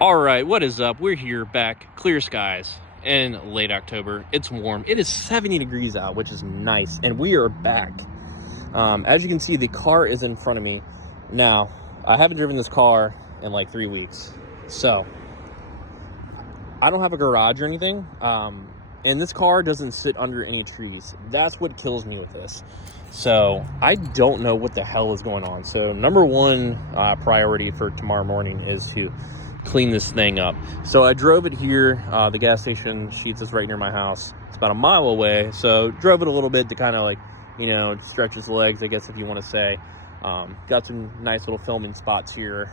All right, what is up? We're here back, clear skies in late October. It's warm. It is 70 degrees out, which is nice, and we are back. As you can see, the car is in front of me. Now, I haven't driven this car in like 3 weeks, so I don't have a garage or anything, and this car doesn't sit under any trees. That's what kills me with this. So I don't know what the hell is going on. So number one priority for tomorrow morning is to clean this thing up. So I drove it here. The gas station, Sheetz, is right near my house. It's about a mile away. So drove it a little bit to kind of like, stretch its legs, I guess, if you want to say. Got some nice little filming spots here.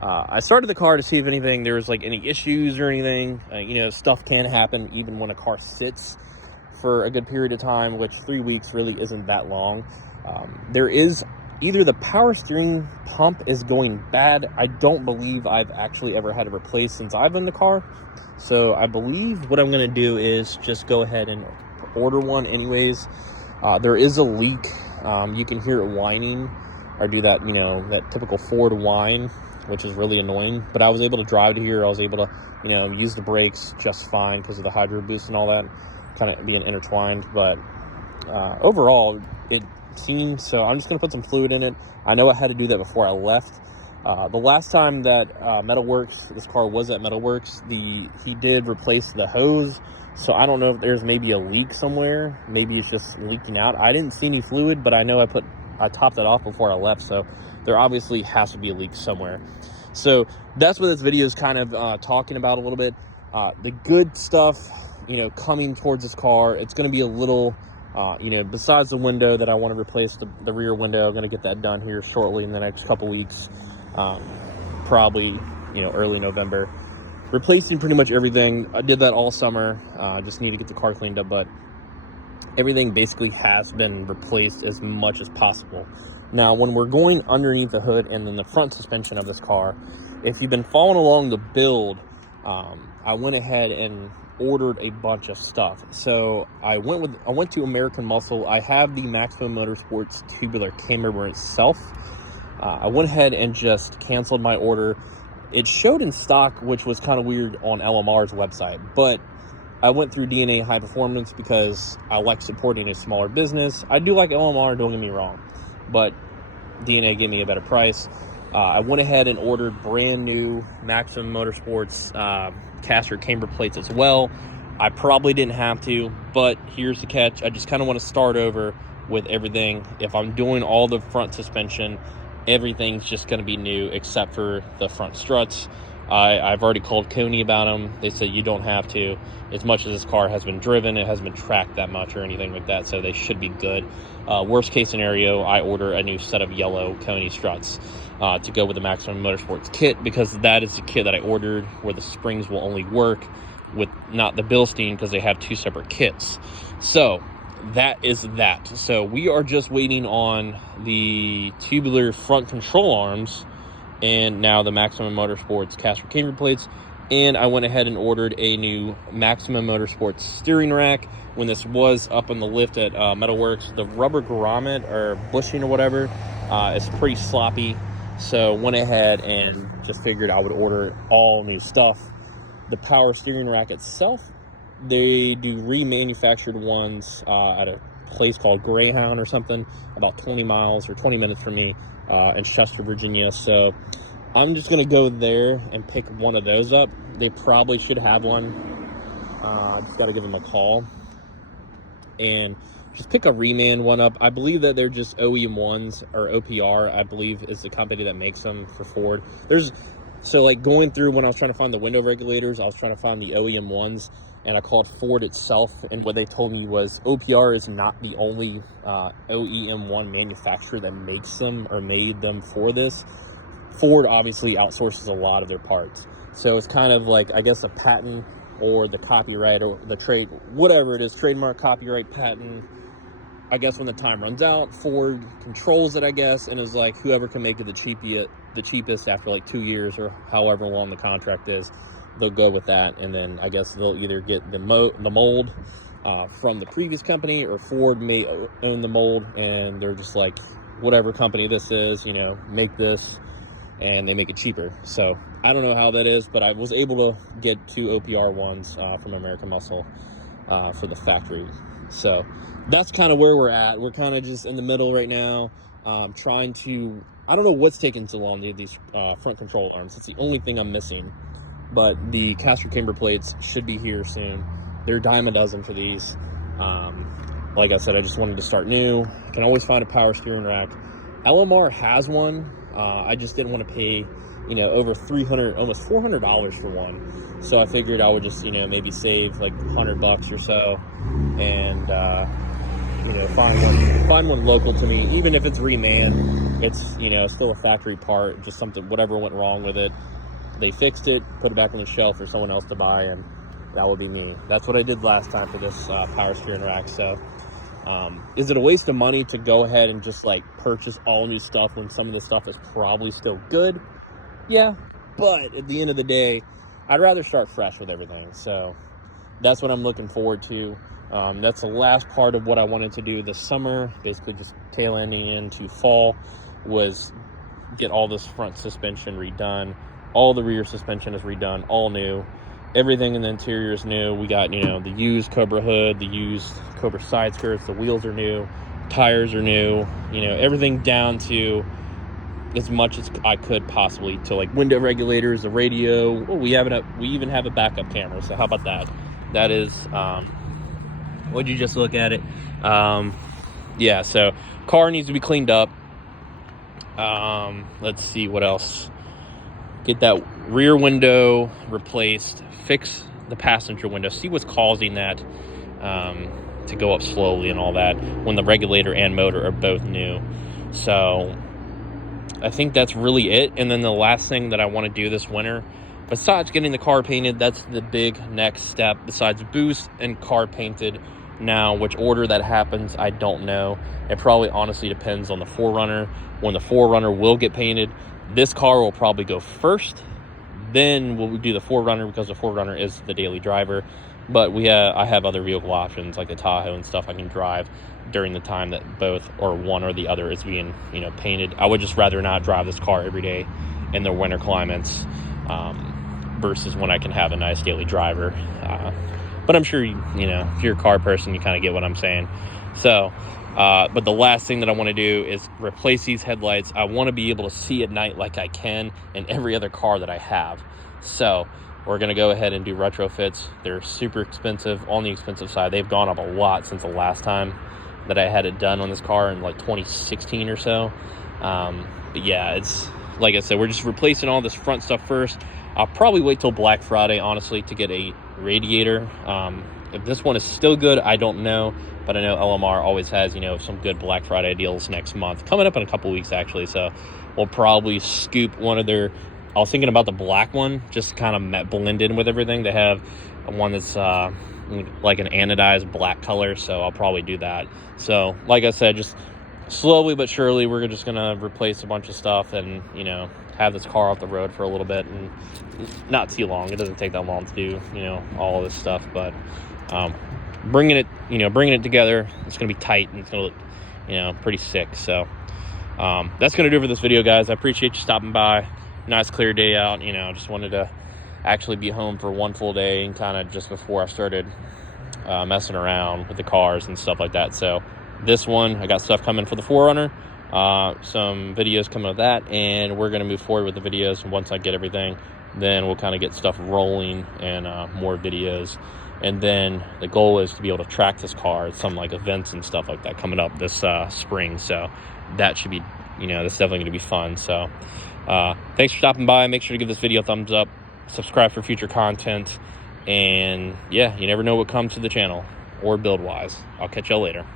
I started the car to see if there was like any issues or anything. Stuff can happen even when a car sits for a good period of time, which 3 weeks really isn't that long. There is either the power steering pump is going bad. I don't believe I've actually ever had it replaced since I've owned the car. So I believe what I'm going to do is just go ahead and order one anyways. There is a leak. You can hear it whining or do that, that typical Ford whine, which is really annoying. But I was able to drive to here. I was able to, use the brakes just fine because of the hydro boost and all that, kind of being intertwined. But overall, it seems so. I'm just going to put some fluid in it. I know I had to do that before I left. The last time that Metalworks, this car was at Metalworks, he did replace the hose. So I don't know if there's maybe a leak somewhere. Maybe it's just leaking out. I didn't see any fluid, but I know I topped it off before I left. So there obviously has to be a leak somewhere. So that's what this video is kind of talking about a little bit. The good stuff, coming towards this car, it's going to be a little, besides the window that I want to replace, the rear window, I'm going to get that done here shortly in the next couple weeks. Probably, early November. Replacing pretty much everything. I did that all summer. Just need to get the car cleaned up, but everything basically has been replaced as much as possible. Now, when we're going underneath the hood and then the front suspension of this car, if you've been following along the build, I went ahead and ordered a bunch of stuff. So I went to American Muscle. I have the Maximum Motorsports tubular camber itself. I went ahead and just canceled my order. It showed in stock, which was kind of weird on LMR's website, but I went through DNA High Performance because I like supporting a smaller business. I do like LMR, don't get me wrong, but DNA gave me a better price. I went ahead and ordered brand new Maximum Motorsports caster camber plates as well. I probably didn't have to, but here's the catch. I just kind of want to start over with everything. If I'm doing all the front suspension, everything's just going to be new except for the front struts. I've already called Coney about them. They said you don't have to. As much as this car has been driven, it hasn't been tracked that much or anything like that, so they should be good. Worst case scenario, I order a new set of yellow Coney struts to go with the Maximum Motorsports kit, because that is the kit that I ordered, where the springs will only work with not the Bilstein, because they have two separate kits. So that is that. So we are just waiting on the tubular front control arms and now the Maximum Motorsports caster camber plates. And I went ahead and ordered a new Maximum Motorsports steering rack. When this was up on the lift at Metalworks, the rubber grommet or bushing or whatever is pretty sloppy. So went ahead and just figured I would order all new stuff. The power steering rack itself, they do remanufactured ones at a place called Greyhound or something, about 20 miles or 20 minutes from me in Chester, Virginia. So I'm just going to go there and pick one of those up. They probably should have one. I just got to give them a call and just pick a reman one up. I believe that they're just OEM ones, or OPR, I believe, is the company that makes them for Ford. So like going through when I was trying to find the window regulators, I was trying to find the OEM ones, and I called Ford itself, and what they told me was OPR is not the only OEM one manufacturer that makes them or made them for this. Ford obviously outsources a lot of their parts. So it's kind of like, I guess, a patent or the copyright or the trade, whatever it is, trademark, copyright, patent. I guess when the time runs out, Ford controls it, I guess, and is like, whoever can make it the cheapest after like 2 years or however long the contract is, they'll go with that. And then I guess they'll either get the mold from the previous company, or Ford may own the mold, and they're just like, whatever company this is, make this. and they make it cheaper. So I don't know how that is, but I was able to get 2 OPR ones from American Muscle for the factory. So that's kind of where we're at. We're kind of just in the middle right now, trying to, I don't know what's taking so long to get these front control arms. It's the only thing I'm missing, but the caster camber plates should be here soon. They're a dime a dozen for these. Like I said, I just wanted to start new. You can always find a power steering rack. LMR has one. I just didn't want to pay, you know, over $300, almost $400 for one. So I figured I would just, you know, maybe save like $100 or so, and you know, find one local to me. Even if it's reman, it's, you know, still a factory part. Just something, whatever went wrong with it, they fixed it, put it back on the shelf for someone else to buy, and that would be me. That's what I did last time for this power steering rack. So is it a waste of money to go ahead and just like purchase all new stuff when some of the stuff is probably still good? Yeah, but at the end of the day, I'd rather start fresh with everything. So that's what I'm looking forward to. That's the last part of what I wanted to do this summer, basically just tail ending into fall, was get all this front suspension redone. All the rear suspension is redone, all new. Everything in the interior is new. We got, you know, the used Cobra hood, the used Cobra side skirts, the wheels are new, tires are new, you know, everything down to as much as I could possibly, to like window regulators, the radio. Oh, we even have a backup camera. So how about that? That is, would you just look at it? Yeah, so car needs to be cleaned up. Let's see what else. Get that rear window replaced, fix the passenger window, see what's causing that to go up slowly and all that when the regulator and motor are both new. So I think that's really it. And then the last thing that I want to do this winter, besides getting the car painted, that's the big next step, besides boost and car painted. Now, which order that happens, I don't know. It probably honestly depends on the 4Runner. When the 4Runner will get painted, this car will probably go first. Then we'll do the 4Runner, because the 4Runner is the daily driver. But I have other vehicle options like the Tahoe and stuff I can drive during the time that both or one or the other is being, you know, painted. I would just rather not drive this car every day in the winter climates versus when I can have a nice daily driver. But I'm sure, you know, if you're a car person, you kind of get what I'm saying. So, but the last thing that I want to do is replace these headlights. I want to be able to see at night like I can in every other car that I have. So we're going to go ahead and do retrofits. They're super expensive, on the expensive side. They've gone up a lot since the last time that I had it done on this car in like 2016 or so. But yeah, it's like I said, we're just replacing all this front stuff first. I'll probably wait till Black Friday, honestly, to get a radiator. If this one is still good, I don't know, but I know LMR always has, you know, some good Black Friday deals next month, coming up in a couple weeks actually. So we'll probably scoop one of their, I was thinking about the black one, just kind of blend in with everything. They have one that's like an anodized black color, so I'll probably do that. So like I said, just slowly but surely, we're just gonna replace a bunch of stuff and, you know, have this car off the road for a little bit, and not too long. It doesn't take that long to do, you know, all this stuff, but bringing it together, it's gonna be tight and it's gonna look, you know, pretty sick. So that's gonna do it for this video, guys. I appreciate you stopping by. Nice clear day out. You know, just wanted to actually be home for one full day, and kind of just before I started messing around with the cars and stuff like that. So this one, I got stuff coming for the 4Runner, some videos coming of that, and we're going to move forward with the videos. And once I get everything, then we'll kind of get stuff rolling and more videos. And then the goal is to be able to track this car at some like events and stuff like that coming up this spring. So that should be, you know, that's definitely going to be fun. So thanks for stopping by. Make sure to give this video a thumbs up, subscribe for future content, and yeah, you never know what comes to the channel or build wise. I'll catch y'all later.